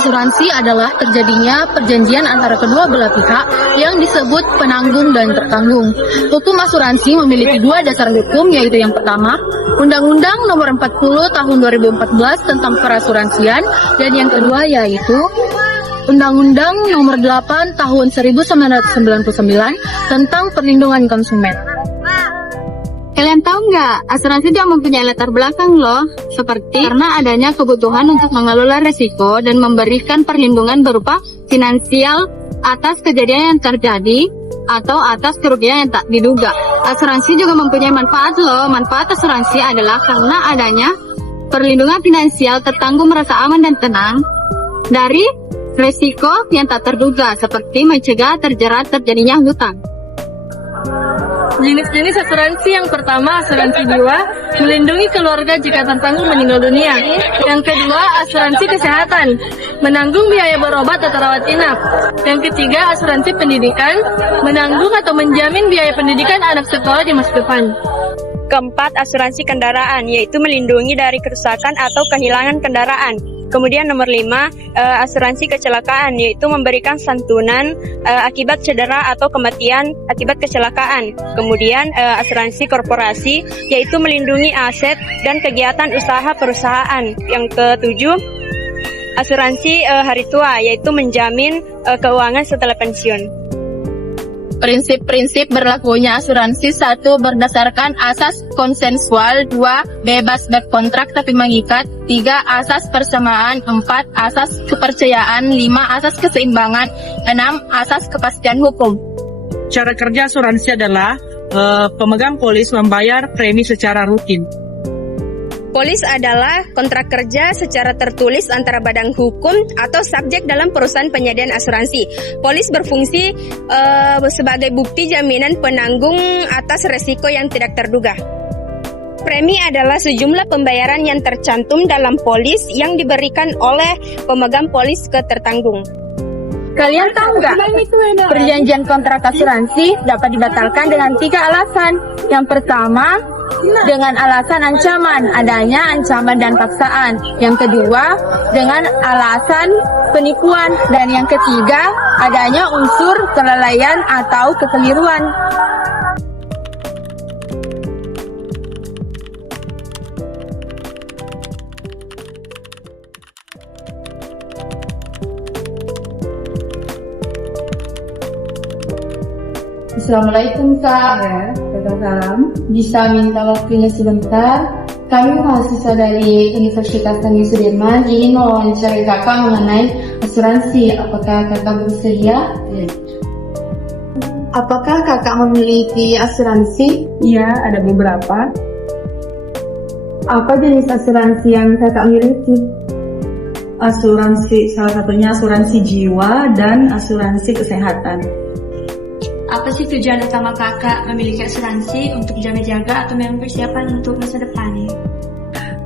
asuransi adalah terjadinya perjanjian antara kedua belah pihak yang disebut penanggung dan tertanggung. Hukum asuransi memiliki dua dasar hukum, yaitu yang pertama, Undang-Undang Nomor 40 Tahun 2014 tentang Perasuransian, dan yang kedua yaitu Undang-Undang Nomor 8 Tahun 1999 tentang Perlindungan Konsumen. Kalian tahu nggak, asuransi juga mempunyai latar belakang loh, seperti karena adanya kebutuhan untuk mengelola resiko dan memberikan perlindungan berupa finansial atas kejadian yang terjadi atau atas kerugian yang tak diduga. Asuransi juga mempunyai manfaat loh. Manfaat asuransi adalah karena adanya perlindungan finansial tertanggung merasa aman dan tenang dari resiko yang tak terduga, seperti mencegah terjerat terjadinya hutang. Jenis-jenis asuransi yang pertama, asuransi jiwa, melindungi keluarga jika tertanggung meninggal dunia. Yang kedua, asuransi kesehatan, menanggung biaya berobat atau rawat inap. Yang ketiga, asuransi pendidikan, menanggung atau menjamin biaya pendidikan anak sekolah di masa depan. Keempat, asuransi kendaraan, yaitu melindungi dari kerusakan atau kehilangan kendaraan. Kemudian nomor 5, asuransi kecelakaan, yaitu memberikan santunan akibat cedera atau kematian akibat kecelakaan. Kemudian asuransi korporasi, yaitu melindungi aset dan kegiatan usaha perusahaan. Yang ketujuh, asuransi hari tua, yaitu menjamin keuangan setelah pensiun. Prinsip-prinsip berlakunya asuransi: 1. Berdasarkan asas konsensual. 2. Bebas berkontrak tapi mengikat. 3. Asas persamaan. 4. Asas kepercayaan. 5. Asas keseimbangan. 6. Asas kepastian hukum. Cara kerja asuransi adalah pemegang polis membayar premi secara rutin. Polis adalah kontrak kerja secara tertulis antara badan hukum atau subjek dalam perusahaan penyediaan asuransi. Polis berfungsi sebagai bukti jaminan penanggung atas resiko yang tidak terduga. Premi adalah sejumlah pembayaran yang tercantum dalam polis yang diberikan oleh pemegang polis ke tertanggung. Kalian tahu nggak? Perjanjian kontrak asuransi dapat dibatalkan dengan 3 alasan. Yang pertama, dengan alasan ancaman, adanya ancaman dan paksaan. Yang kedua, dengan alasan penipuan. Dan yang ketiga, adanya unsur kelalaian atau kekeliruan. Assalamualaikum Kak. Waalaikumsalam. Bisa minta waktunya sebentar? Kami mahasiswa dari Universitas Negeri Sudirman ingin mewawancarai Kakak mengenai asuransi. Apakah Kakak bersedia? Apakah Kakak memiliki asuransi? Iya, ada beberapa. Apa jenis asuransi yang Kakak miliki? Asuransi, salah satunya asuransi jiwa dan asuransi kesehatan. Apa sih tujuan utama kakak memiliki asuransi? Untuk jaga-jaga atau memang persiapan untuk masa depan ya?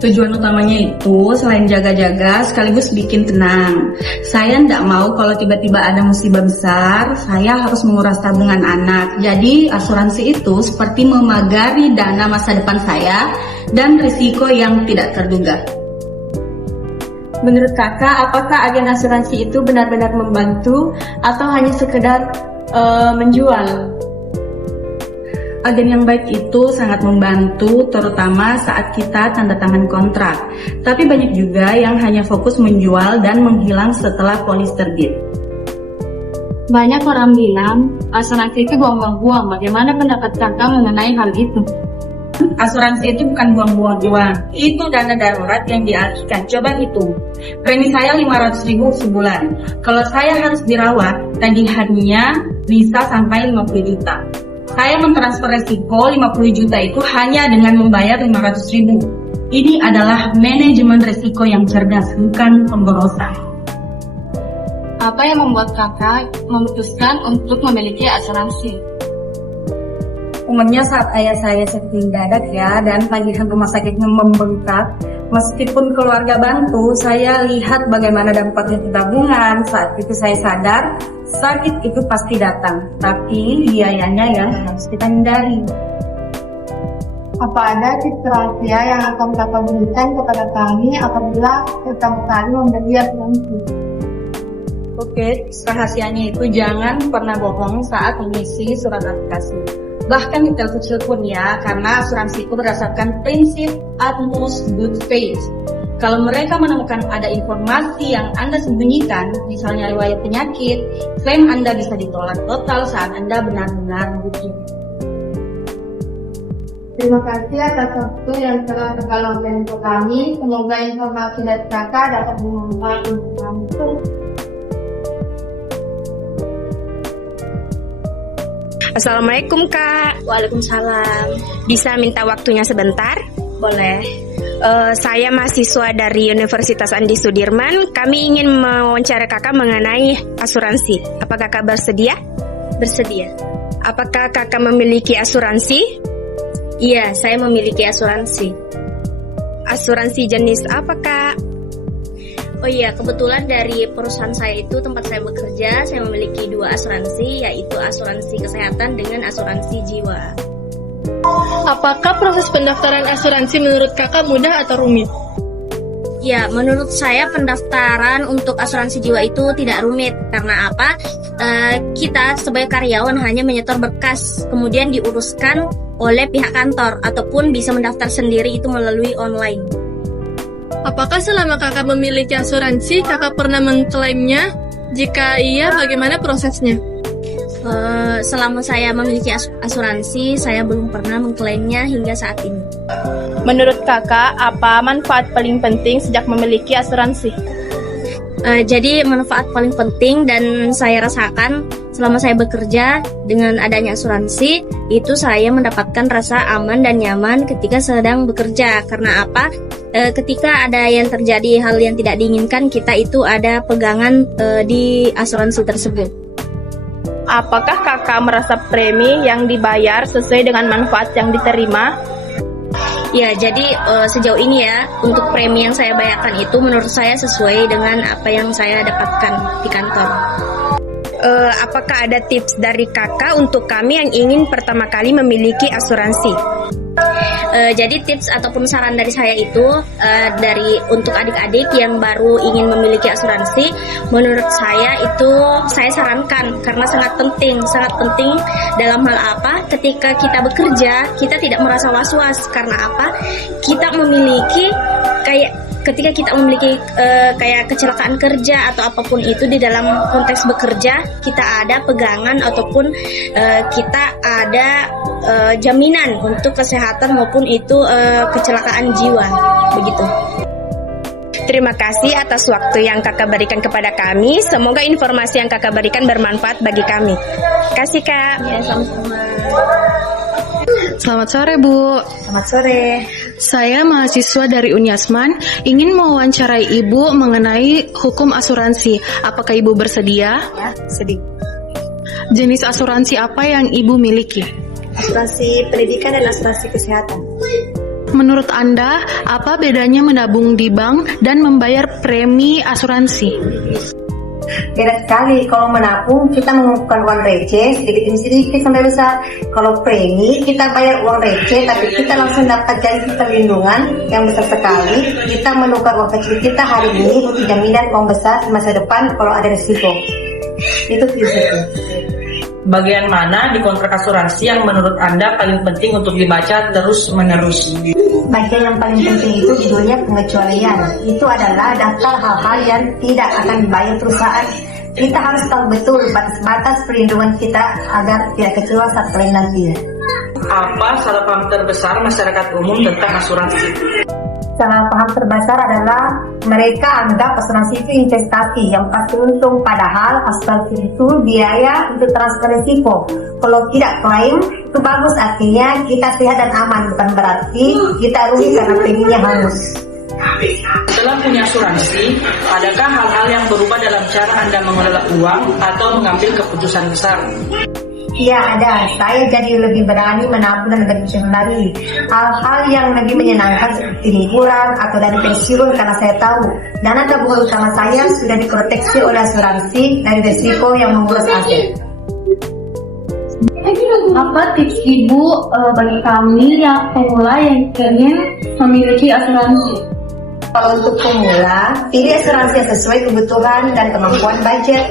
Tujuan utamanya itu selain jaga-jaga sekaligus bikin tenang. Saya tidak mau kalau tiba-tiba ada musibah besar, saya harus menguras tabungan anak. Jadi asuransi itu seperti memagari dana masa depan saya dan risiko yang tidak terduga. Menurut kakak, apakah agen asuransi itu benar-benar membantu atau hanya sekedar menjual? Agen yang baik itu sangat membantu, terutama saat kita tanda tangan kontrak. Tapi banyak juga yang hanya fokus menjual dan menghilang setelah polis terbit. Banyak orang bilang asuransi itu buang-buang uang. Bagaimana pendapat kakak mengenai hal itu? Asuransi itu bukan buang-buang uang, itu dana darurat yang dialihkan. Coba hitung, premi saya 500.000 sebulan. Kalau saya harus dirawat, tagihannya bisa sampai 50 juta. Saya mentransfer resiko 50 juta itu hanya dengan membayar 500.000. Ini adalah manajemen resiko yang cerdas, bukan pemborosan. Apa yang membuat kakak memutuskan untuk memiliki asuransi? Umumnya saat ayah saya sakit dadak ya, dan tagihan rumah sakitnya membengkak. Meskipun keluarga bantu, saya lihat bagaimana dampaknya ke tabungan. Saat itu saya sadar, sakit itu pasti datang, tapi biayanya yang harus kita hindari. Apa ada tips rahasia yang akan Kakak berikan kepada kami apabila pertama kali membeli asuransi? Oke, rahasianya itu jangan pernah bohong saat mengisi surat aplikasi. Bahkan detail kecil pun ya, karena asuransi itu berdasarkan prinsip utmost good faith. Kalau mereka menemukan ada informasi yang Anda sembunyikan, misalnya riwayat penyakit, klaim Anda bisa ditolak total saat Anda benar-benar butuh. Terima kasih atas waktu yang telah terluangkan untuk kami. Semoga informasi dari kakak dapat bermanfaat untuk kami. Assalamualaikum Kak. Waalaikumsalam. Bisa minta waktunya sebentar? Boleh. Saya mahasiswa dari Universitas Andi Sudirman. Kami ingin mewawancara kakak mengenai asuransi. Apakah kakak bersedia? Bersedia. Apakah kakak memiliki asuransi? Iya, saya memiliki asuransi. Asuransi jenis apa kak? Oh iya, kebetulan dari perusahaan saya itu tempat saya bekerja, saya memiliki 2 asuransi, yaitu asuransi kesehatan dengan asuransi jiwa. Apakah proses pendaftaran asuransi menurut kakak mudah atau rumit? Ya, menurut saya pendaftaran untuk asuransi jiwa itu tidak rumit. Karena apa? Kita sebagai karyawan hanya menyetor berkas, kemudian diuruskan oleh pihak kantor, ataupun bisa mendaftar sendiri itu melalui online. Apakah selama kakak memiliki asuransi, kakak pernah mengklaimnya? Jika iya, bagaimana prosesnya? Selama saya memiliki asuransi, saya belum pernah mengklaimnya hingga saat ini. Menurut kakak, apa manfaat paling penting sejak memiliki asuransi? Jadi manfaat paling penting dan saya rasakan selama saya bekerja dengan adanya asuransi, itu saya mendapatkan rasa aman dan nyaman ketika sedang bekerja. Karena apa? Ketika ada yang terjadi hal yang tidak diinginkan, kita itu ada pegangan di asuransi tersebut. Apakah kakak merasa premi yang dibayar sesuai dengan manfaat yang diterima? Ya, jadi sejauh ini ya, untuk premi yang saya bayarkan itu menurut saya sesuai dengan apa yang saya dapatkan di kantor. Apakah ada tips dari kakak untuk kami yang ingin pertama kali memiliki asuransi? Jadi tips ataupun saran dari saya itu dari untuk adik-adik yang baru ingin memiliki asuransi, menurut saya itu saya sarankan karena sangat penting dalam hal apa? Ketika kita bekerja, kita tidak merasa was-was. Karena apa? Kita memiliki ketika kita memiliki kayak kecelakaan kerja atau apapun itu di dalam konteks bekerja, kita ada pegangan ataupun kita ada jaminan untuk kesehatan maupun itu kecelakaan jiwa, begitu. Terima kasih atas waktu yang kakak berikan kepada kami. Semoga informasi yang kakak berikan bermanfaat bagi kami. Kasih kak. Ya, sama-sama. Selamat sore Bu. Selamat sore. Saya mahasiswa dari Unyasman, ingin mewawancarai Ibu mengenai hukum asuransi. Apakah Ibu bersedia? Ya, sedih. Jenis asuransi apa yang Ibu miliki? Asuransi pendidikan dan asuransi kesehatan. Menurut Anda, apa bedanya menabung di bank dan membayar premi asuransi? Beda sekali. Kalau menabung kita mengumpulkan uang receh sedikit demi sedikit sampai besar. Kalau premi kita bayar uang receh tapi kita langsung dapat janji perlindungan yang besar sekali. Kita menukar uang kecil kita hari ini untuk jaminan uang besar di masa depan kalau ada risiko. Itu prinsipnya. Bagian mana di kontrak asuransi yang menurut Anda paling penting untuk dibaca terus-menerus? Bagian yang paling penting itu judulnya pengecualian. Itu adalah daftar hal-hal yang tidak akan dibayar perusahaan. Kita harus tahu betul batas-batas perlindungan kita agar tidak kecewa saat klaim nanti. Apa salah paham terbesar masyarakat umum tentang asuransi? Salah paham terbesar adalah mereka anggap asuransi itu investasi yang pasti untung, padahal asuransi itu biaya untuk transfer risiko. Kalau tidak klaim itu bagus, artinya kita sehat dan aman, bukan berarti kita rugi karena preminya hangus. Setelah punya asuransi, adakah hal-hal yang berubah dalam cara Anda mengelola uang atau mengambil keputusan besar? Ya ada, saya jadi lebih berani menabung dan berpikir lagi. Hal-hal yang lebih menyenangkan seperti liburan atau dari pensiun karena saya tahu dana tabungan utama saya sudah diproteksi oleh asuransi dari risiko yang menguras aset. Apa tips Ibu bagi kami yang pemula yang ingin memiliki asuransi? Kalau untuk pemula, pilih asuransi yang sesuai kebutuhan dan kemampuan budget.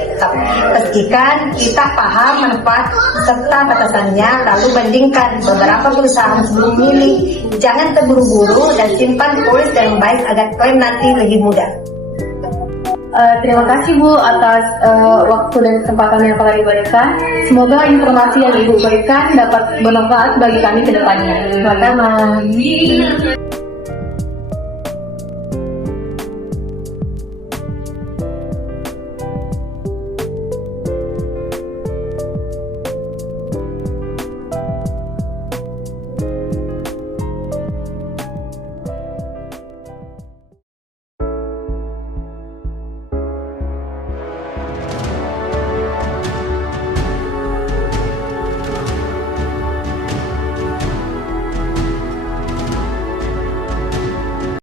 Pastikan kita paham manfaat serta batasannya, lalu bandingkan beberapa perusahaan sebelum milih. Jangan terburu-buru dan simpan polis yang baik agar klaim nanti lebih mudah. Terima kasih Bu atas waktu dan kesempatan yang telah diberikan. Semoga informasi yang Ibu berikan dapat bermanfaat bagi kami ke depannya. Selamat malam.